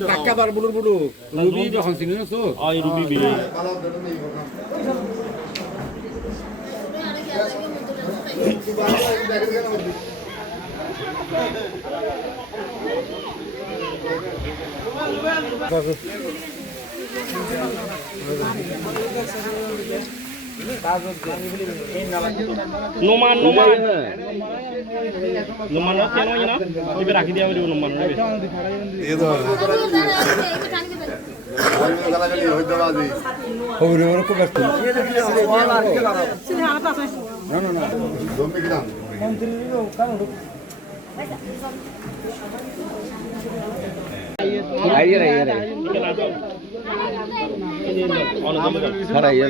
টাকা বার বুড়ো বুড়ো রুবি যখন চিনি না তো রুবি বিলে Numan tiano ina ibe rakhi dia bari numan ibe edo hobre ora ko bertu no no no dombe kidan mantri ro kan ayer khara iya